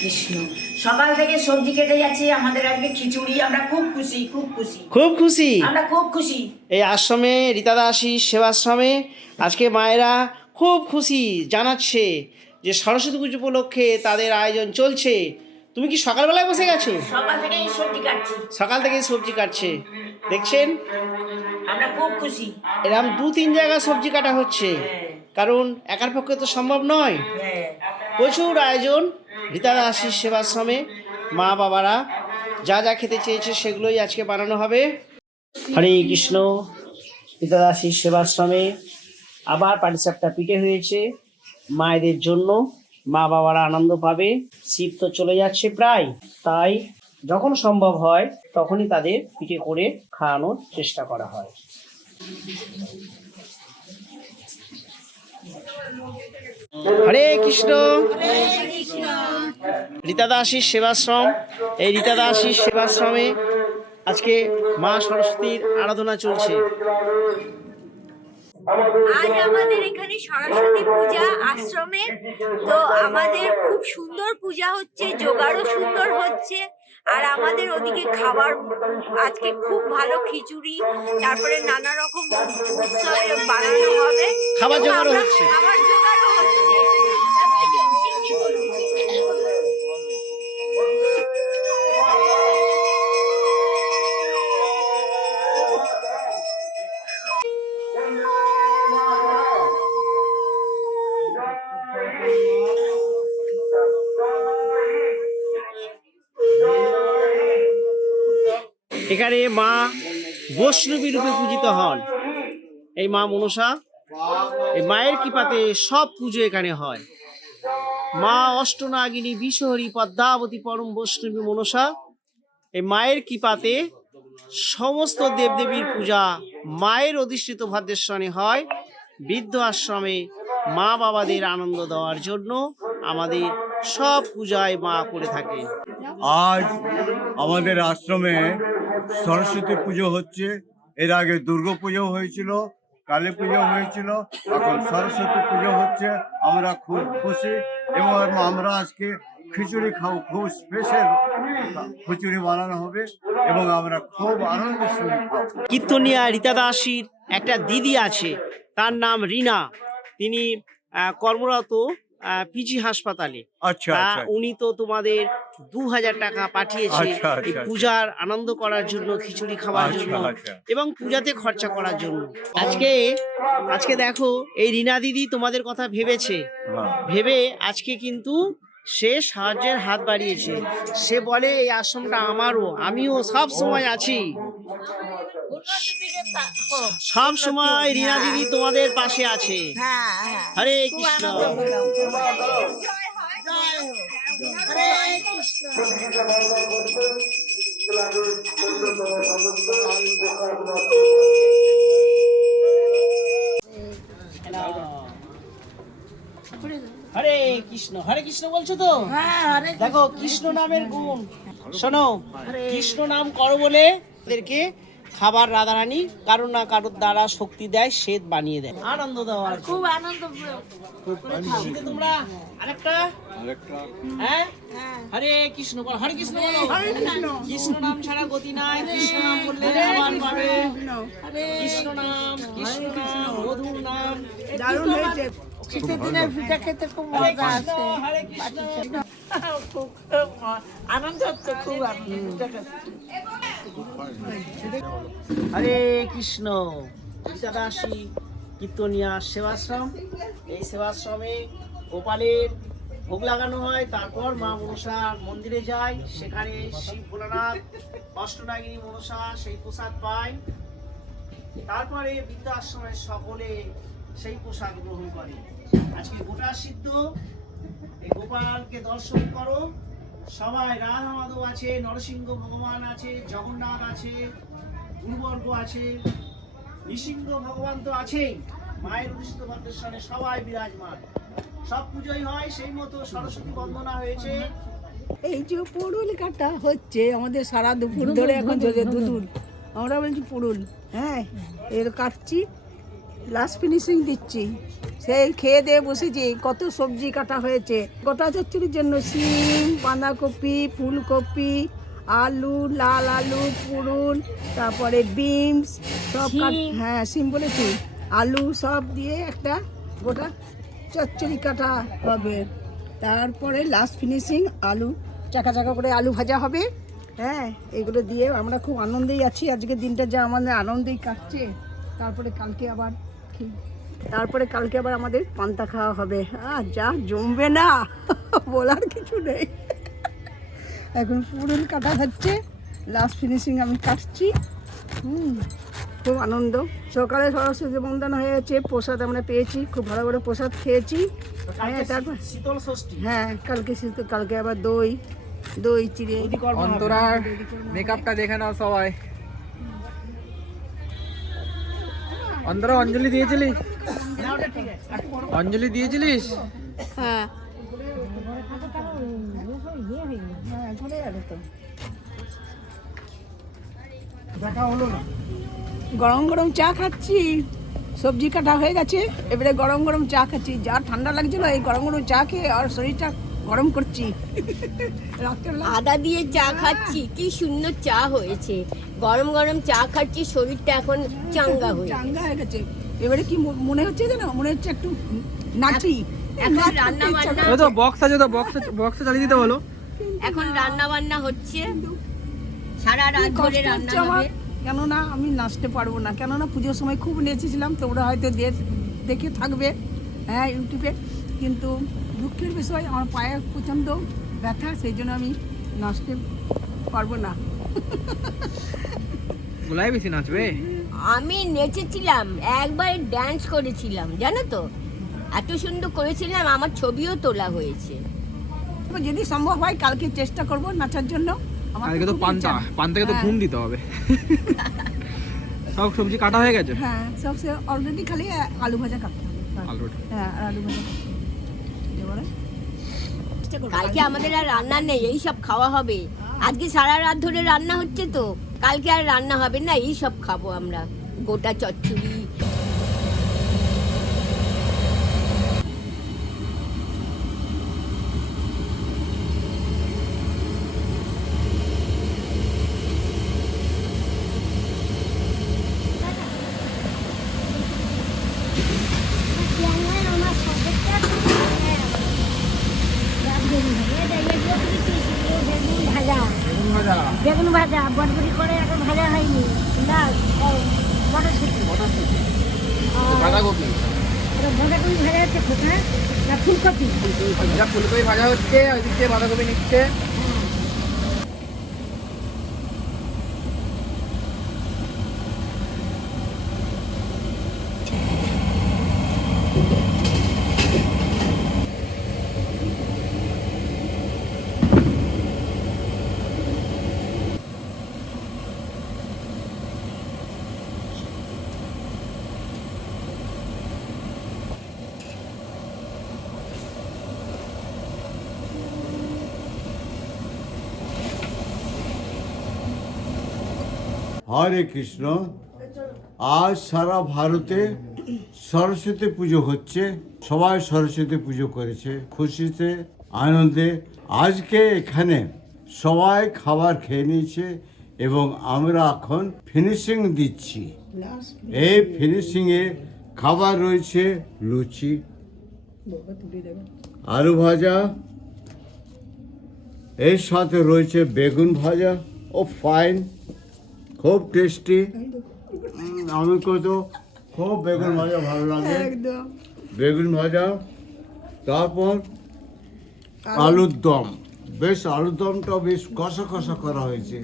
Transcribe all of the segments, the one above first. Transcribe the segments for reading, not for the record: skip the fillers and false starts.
কৃষ্ণ সকাল থেকে সবজি কেটে যাচ্ছে আমাদের আজকে খিচুড়ি। আমরা খুব খুশি, খুব খুশি, খুব খুশি। আমরা খুব খুশি। এই আশ্রমে রীতাদা আশিস সেবাশ্রমে আজকে মায়েরা খুব খুশি জানাচ্ছে যে সরস্বতী পুজো উপলক্ষে তাদের আয়োজন চলছে। তুমি কি সকালবেলায় বসে গেছো? সকাল থেকেই সবজি কাটছি, সকাল থেকেই সবজি কাটছে দেখছেন। আমরা খুব খুশি। এরকম 2-3 জায়গায় সবজি কাটা হচ্ছে, কারণ একার পক্ষে তো সম্ভব নয়। হ্যাঁ, প্রচুর আয়োজন রীতাদা আশিস সেবাশ্রমে। মা বাবারা যা যা খেতে চেয়েছে সেগুলোই আজকে বানানো হবে। হরে কৃষ্ণ। রীতাদা আশিস সেবাশ্রমে আবার পাটিসাপটা পিঠে হয়েছে মায়েদের জন্য। মা বাবারা আনন্দ পাবে। শীত তো চলে যাচ্ছে প্রায়, তাই যখন সম্ভব হয় তখনই তাদের পিঠে করে খাওয়ানোর চেষ্টা করা হয়। হরে কৃষ্ণ। রীতাদা আশিস সেবাশ্রম, এই রীতাদা আশিস সেবাশ্রমে আজকে মা সরস্বতীর আরাধনা চলছে। আজ আমাদের এখানে সরস্বতী পূজা আশ্রমে, তো আমাদের খুব সুন্দর পূজা হচ্ছে, জোগাড়ও সুন্দর হচ্ছে। আর আমাদের ওদিকে খাবার আজকে খুব ভালো খিচুড়ি, তারপরে নানা রকম উৎসবে বানানো হবে। খাবার জোগাড়ও হচ্ছে। খাবার জোগাড়ও হচ্ছে। এখানে মা বৈষ্ণবী রূপে পূজিত হন এই মা মনসা। এই মায়ের কৃপাতে সব পুজো এখানে হয়। মা অষ্টনাগিনী বিশ্বহরি পদ্মাবতী পরম বৈষ্ণবী মনসা, এই মায়ের কৃপাতে সমস্ত দেবদেবীর পূজা মায়ের অধিষ্ঠিত ভাদ্রেশ্বরে হয়। বৃদ্ধ আশ্রমে মা বাবাদের আনন্দ দেওয়ার জন্য আমাদের সব পূজায় মা করে থাকে। আজ আমাদের আশ্রমে সরস্বতী পুজো হচ্ছে। এর আগে দুর্গা পুজো হয়েছিল, কালী পুজো হয়েছিল, এখন সরস্বতী পুজো হচ্ছে। আমরা খুব খুশি এবং আমরা আজকে খিচুড়ি খাবো। খুব স্পেশাল খিচুড়ি বানানো হবে এবং আমরা খুব আনন্দের সঙ্গে খাবো। কীর্তনিয়া রীতাদা আশির একটা দিদি আছে, তার নাম রিনা। তিনি কর্মরত পিজি হাসপাতালে। আচ্ছা আচ্ছা উনি তো তোমাদের 2000 টাকা পাঠিয়েছে আচ্ছা, আচ্ছা, এই পূজার আনন্দ করার জন্য, খিচুড়ি খাওয়ার আচ্ছা, জন্য আচ্ছা। এবং পূজাতে খরচা করার জন্য। আজকে দেখো এই রিনা দিদি তোমাদের কথা ভেবেছে। হ্যাঁ। ভেবে আজকে কিন্তু সে সাহায্যের হাত বাড়িয়েছে। সে বলে এই আশ্রমটা আমারও, আমিও সব সময় আছি। সব সময় রিনা দিদি তোমাদের পাশে আছে। হরে কৃষ্ণ। হরে কৃষ্ণ। হরে কৃষ্ণ বলছো তো? দেখো কৃষ্ণ নামের গুণ শোনো। কৃষ্ণ নাম করো বলে তাদেরকে খাবার রাধারানী কারোর না কারোর দ্বারা শক্তি দেয়, শ্বেত বানিয়ে দেয়, আনন্দ দেওয়ার। খুব আনন্দ। তোমরা আরেকটা হ্যাঁ হরে কৃষ্ণ বলো। হরে কৃষ্ণ বলো। কৃষ্ণ নাম ছাড়া গতি নাই। কৃষ্ণ নাম বললে খাবার পাবে। কৃষ্ণ নাম, কৃষ্ণ নাম, মধুর নাম। দারুণ হয়েছে। শীতের দিনের পিঠা খেতে খুব মজা আছে। খুব আনন্দ হচ্ছে, খুব আনন্দ। হরে কৃষ্ণ। রীতাদা আশিস কীর্তনিয়া সেবাশ্রম, এই সেবাশ্রমে গোপালের ভোগ লাগানো হয়। তারপর মা মনসার মন্দিরে যায়, সেখানে শিব ভোলানাথ অষ্টনাগিনী মনসা সেই প্রসাদ পায়। তারপরে বৃদ্ধাশ্রমের সকলে সেই প্রসাদ গ্রহণ করে। আজকে গোটা সিদ্ধ এই গোপালকে দর্শন করো সবাই। রাধা মাধব আছে, নরসিংহ ভগবান আছে, জগন্নাথ আছে, গুরুবর্গ আছে, নৃসিংহ ভগবান তো আছেই। মায়ের অধিষ্ঠিত ভাদ্রেশ্বরে সবাই বিরাজমান। সব পুজোই হয় সেই মতো। সরস্বতী বন্দনা হয়েছে। এই যে পুরুল কাটা হচ্ছে আমাদের সারা দুপুর ধরে, এখন চলছে দুদুল। আমরা বলছি পুরুল, হ্যাঁ এর কাটছি, লাস্ট ফিনিশিং দিচ্ছি। সেই খেয়ে দিয়ে বসেছি, কত সবজি কাটা হয়েছে গোটা চচ্চড়ির জন্য। শিম, বাঁধাকপি, ফুলকপি, আলু, লাল আলু, পুরুল, তারপরে বিনস সব হ্যাঁ শিম বলেছি, আলু সব দিয়ে একটা গোটা চচ্চড়ি কাটা হবে। তারপরে লাস্ট ফিনিশিং আলু চাকা চাকা করে আলু ভাজা হবে। হ্যাঁ, এগুলো দিয়ে আমরা খুব আনন্দেই আছি, আজকের দিনটা যা আমাদের আনন্দেই কাটছে। তারপরে কালকে আবার আমাদের পান্তা খাওয়া হবে। যা জমবে না বলার কিছু নেই। এখন পুরুল কাটা হচ্ছে, লাস্ট ফিনিশিং আমি কাটছি। খুব আনন্দ। সকালে সরস্বতী বন্দনা হয়ে গেছে, প্রসাদ আমরা পেয়েছি, খুব ভালো করে প্রসাদ খেয়েছি। হ্যাঁ, তারপর শীতল ষষ্ঠী। হ্যাঁ কালকে আবার দই চিড়ে অন্তরার মেকআপটা দেখে নাও সবাই। অন্তরা অঞ্জলি দিয়েছিলিস? অঞ্জলি দিয়েছিলিস? হ্যাঁ গরম গরম চা খাচ্ছি, সবজি কাটা হয়ে গেছে, এবারে গরম গরম চা খাচ্ছি। যা ঠান্ডা লাগছিল এই গরম গরম চা খেয়ে আর শরীরটা গরম করছি। আদা দিয়ে চা খাচ্ছি, কি সুন্দর চা হয়েছে। গরম গরম চা খাচ্ছি, শরীরটা এখন চাঙ্গা হয়ে গেছে। এবারে কি মনে হচ্ছে জানো, মনে হচ্ছে একটু নাচি। এখন রান্না বান্না, ওই তো বক্স আছে, তো বক্সে চালিয়ে দিতে বলো। এখন রান্না বান্না হচ্ছে, সারা রাত ধরে রান্না হবে। কেননা আমি নাচতে পারবো না, কেননা পুজোর সময় খুব নেচেছিলাম, তোমরা হয়তো দেখে থাকবে হ্যাঁ ইউটিউবে। কিন্তু দুঃখের বিষয় আমার পায়ে প্রচণ্ড ব্যথা, সেই জন্য আমি নাচতে পারবো না। গোলাই বেশি নাচবে। আমি নেচেছিলাম, একবার ড্যান্স করেছিলাম জানো তো, এত সুন্দর করেছিলাম, আমার ছবিও তোলা হয়েছে। যদি সম্ভব হয় কালকে চেষ্টা করব নাচার জন্য। কালকে তো পান্তাকে তো ঘুম দিতে হবে। সব সবজি কাটা হয়ে গেছে? হ্যাঁ, সব অলরেডি, খালি আলু ভাজা কাটতে হবে। হ্যাঁ, আলু ভাজা কালকে আমাদের আর রান্না নেই, এই সব খাওয়া হবে। আজকে সারা রাত ধরে রান্না হচ্ছে তো, কালকে আর রান্না হবে না, এই সব খাবো আমরা, গোটা চচ্চড়ি। বেগুন ভাজা বটবটি করে এখন ভাজা হয়নি, ডাল মটরশুঁটি বাঁধাকপি বাঁধাকপি ভাজা হচ্ছে, কোথায় না ফুলকপি ফুলকপি ভাজা হচ্ছে, ওইদিক দিয়ে বাঁধাকপি নিচ্ছে। হরে কৃষ্ণ। আজ সারা ভারতে সরস্বতী পুজো হচ্ছে, সবাই সরস্বতী পুজো করেছে খুশিতে আনন্দে। আজকে এখানে সবাই খাবার খেয়ে নিয়েছে এবং আমরা এখন ফিনিশিং দিচ্ছি। এই ফিনিশিংয়ে খাবার রয়েছে লুচি, আলু ভাজা, এর সাথে রয়েছে বেগুন ভাজা। ও ফাইন, খুব টেস্টি। আমি তো খুব বেগুন ভাজা ভালো লাগে, বেগুন ভাজা। তারপর আলুর দম, বেশ আলুর দমটা বেশ কষা কষা করা হয়েছে,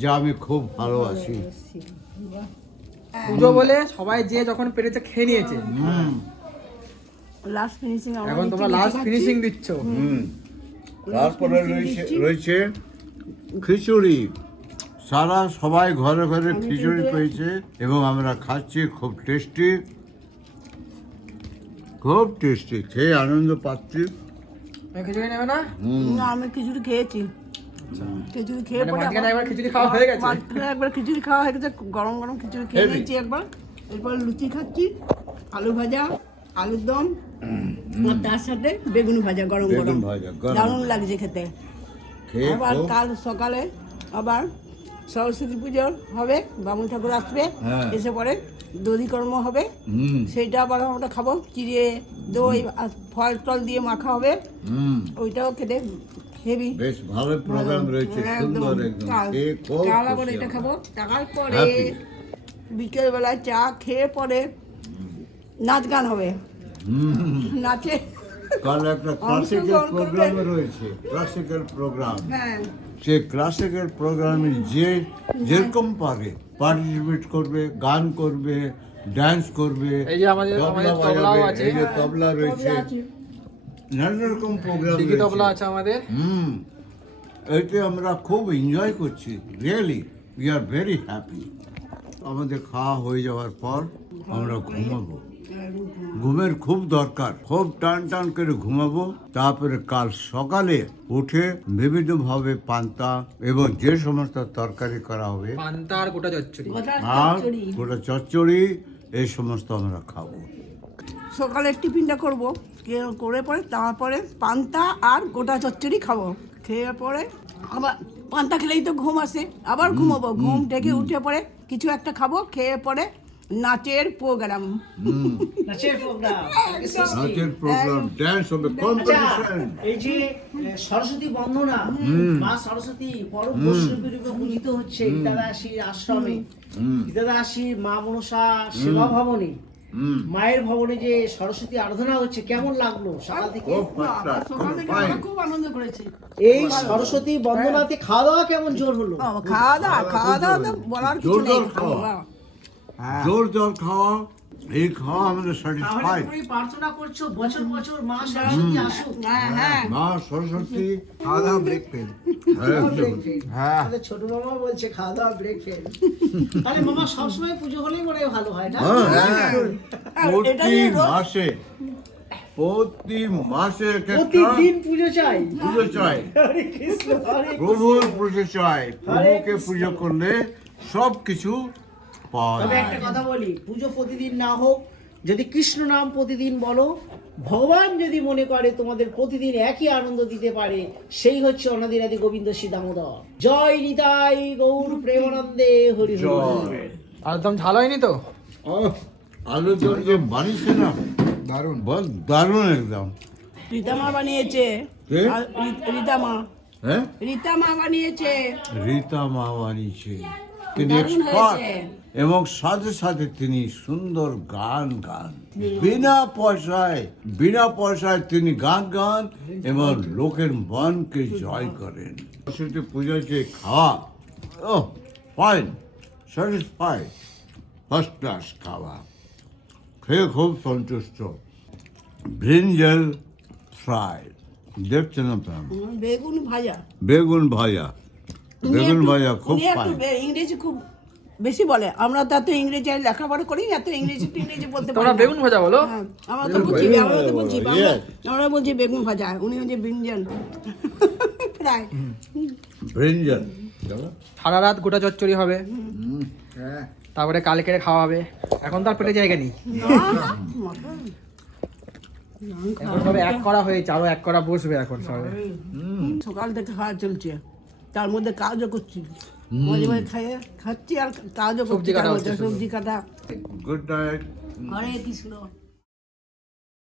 যা আমি খুব ভালোবাসি। পুজো বলে সবাই যে যখন পেরেছে খেয়ে নিয়েছে, লাস্ট ফিনিশিং এখন তোমরা লাস্ট ফিনিশিং দিচ্ছ। তারপরে রয়েছে খিচুড়ি। সবাই ঘরে ঘরে খিচুড়ি পেয়েছে এবং আমরা খাচ্ছি, খুব টেস্টি, খুব টেস্টি, খেয়ে আনন্দ পাচ্ছি। খিচুড়ি নেবে না? আমি খিচুড়ি খেয়েছি, খিচুড়ি খেয়ে মানে পরে মাঝখানে একবার খিচুড়ি খাওয়া হয়ে গেছে? একবার খিচুড়ি খাওয়া হয়ে গেছে, গরম গরম খিচুড়ি খেয়ে নিয়েছি একবার। এরপর লুচি খাচ্ছি, আলু ভাজা, আলুর দম আর তার সাথে বেগুন ভাজা গরম বেগুন গরম ভাজা, গরম। দারুণ লাগছে খেতে। খেয়ে আবার খুব- কাল সকালে আবার সরস্বতী পুজো হবে, বামুন ঠাকুর আসবে, হ্যাঁ। এসে পরে দধিকর্ম হবে, হুম সেইটা আবার আমরা খাবো, চিড়ে দই আর ফল টল দিয়ে মাখা হবে, হুম ওইটাও খেতে হেভি। বেশ ভালো প্রোগ্রাম রয়েছে, সুন্দর একদম। খেয়ে খুব কাল আবার খুশি এটা আমরা। খাবো, টাকার পরে Happy। বিকেল বেলায় চা খেয়ে পরে নাচ গান হবে, হুম নাচে কাল একটা ক্লাসিক্যাল অংশগ্রহণ করবে। প্রোগ্রাম রয়েছে, ক্লাসিক্যাল প্রোগ্রাম। হ্যাঁ সে ক্লাসিক্যাল প্রোগ্রামে যে যেরকম পারে পার্টিসিপেট করবে, গান করবে, ডান্স করবে, এই যে আমাদের তবলা তবলাও বাজাবে, আছে। এই যে তবলা রয়েছে, নানা রকম প্রোগ্রাম ডিগি তবলা আছে আমাদের। এতে আমরা খুব এনজয় করছি, really we are very happy. আমাদের খাওয়া হয়ে যাওয়ার পর আমরা ঘুমাবো, ঘুমের খুব দরকার, খুব টান টান করে ঘুমাবো। তারপরে কাল সকালে উঠে বিভিন্নভাবে পান্তা এবং যে সমস্ত তরকারি করা হবে পান্তা আর গোটা চচ্চড়ি। আর গোটা চচ্চড়ি এই সমস্ত আমরা খাবো। সকালের টিফিনটা করবো, করে পরে তারপরে পান্তা আর গোটা চচ্চড়ি খাবো, খেয়ে পরে আবার পান্তা খেলেই তো ঘুম আসে, আবার ঘুমাবো, ঘুম থেকে উঠে পরে কিছু একটা খাবো, খেয়ে পরে নাচের প্রোগ্রাম। নাচের প্রোগ্রাম, নাচের প্রোগ্রাম, ডান্স হবে, কম্পিটিশন। এই যে সরস্বতী বন্দনা, মা সরস্বতী পরম বৈষ্ণবী রূপে পূজিত হচ্ছে ইতাদাসীর আশ্রমে, ইতাদাসীর মা মনসা সেবা ভবনে, মায়ের ভবনে যে সরস্বতী আরাধনা হচ্ছে, কেমন লাগলো সকাল থেকে? খুব ফার্স্ট ক্লাস, সকাল থেকে ফাইন। আমরা খুব আনন্দ করেছি। এই সরস্বতী বন্দনাতে খাওয়া দাওয়া কেমন জোর হলো? খাওয়া দাওয়া তো বলার কিছু নেই, জোরদার খাওয়া। জোর জোর খাওয়া, এই খাওয়া আমাদের তাহলে স্যাটিসফাইড। তুমি প্রার্থনা করছো বছর বছর মা সরস্বতী আসুক। হ্যাঁ হ্যাঁ মা সরস্বতী খাওয়া দাওয়া ব্রেক ফেল। হ্যাঁ। আমাদের ছোট মামা বলছে খাওয়া দাওয়া ব্রেক ফেল। তাহলে মামা সবসময় পুজো হলেই মনে হয় ভালো হয় না? প্রতি মাসে এক একটা প্রতিদিন পুজো চাই। পুজো চাই, হরে কৃষ্ণ, হরে কৃষ্ণ। প্রভুর পুজো চাই। প্রভুকে পুজো করলে সব কিছু পাওয়া তবে যায়। একটা কথা বলি, পুজো প্রতিদিন না হোক, যদি কৃষ্ণ নাম প্রতিদিন বলো, ভগবান যদি মনে করে তোমাদের প্রতিদিন একই আনন্দ দিতে পারে, সেই হচ্ছে অনাদিরাদি গোবিন্দ শ্রী দামোদর। জয় নিতাই গৌর প্রেমানন্দে হরি হরি। জয়। একদম ঝাল হয়নি তো? আলু দম যে বানিয়েছে না, দারুণ। বল দারুণ একদম। রীতামা বানিয়েছে, কে? রীতামা হ্যাঁ, রীতামা বানিয়েছে, রীতা মা বানিয়েছে, তিনি দারুণ এক্সপার্ট হয়েছে। এবং সাথে সাথে তিনি সুন্দর গান গান, বিনা পয়সায় তিনি গান গান এবং লোকের মনকে জয় করেন। সরস্বতী পূজায় যে খাওয়া, ও ফাইন, স্যাটিসফাইড, ফার্স্ট ক্লাস খাওয়া, খেয়ে খুব সন্তুষ্ট। ব্রিঞ্জল ফ্রাই দেখছেন আপনার, বেগুন ভাজা। বেগুন ভাজা, বেগুন ভাজা খুব উনি একটু ফাইন। ইংরেজি খুব বেশি বলে, আমরা তো এত ইংরেজি আর লেখাপড়া করি, এত ইংরেজি বলতে পারি তোমরা না। বেগুন ভাজা বলো? হ্যাঁ, আমরা তো বলছি, Yes. আমরা বলছি বেগুন ভাজা, উনি হচ্ছে বিঞ্জন প্রায়। ব্রিঞ্জল সারা রাত গোটা চচ্চড়ি হবে, হ্যাঁ। তারপরে কালকে খাওয়া হবে। এখন তো আর পেটে জায়গা নেই, এখন সবে এক করা হয়েছে, আরো এক করা বসবে এখন সবে। সকাল থেকে খাওয়া চলছে, তার মধ্যে কাজও করছি, মাঝে মাঝে খাচ্ছি আর কাজও করছি, সবজি কাটা তার হচ্ছে মধ্যে শুধু। সবজি কাটা। Good night. হরে কৃষ্ণ।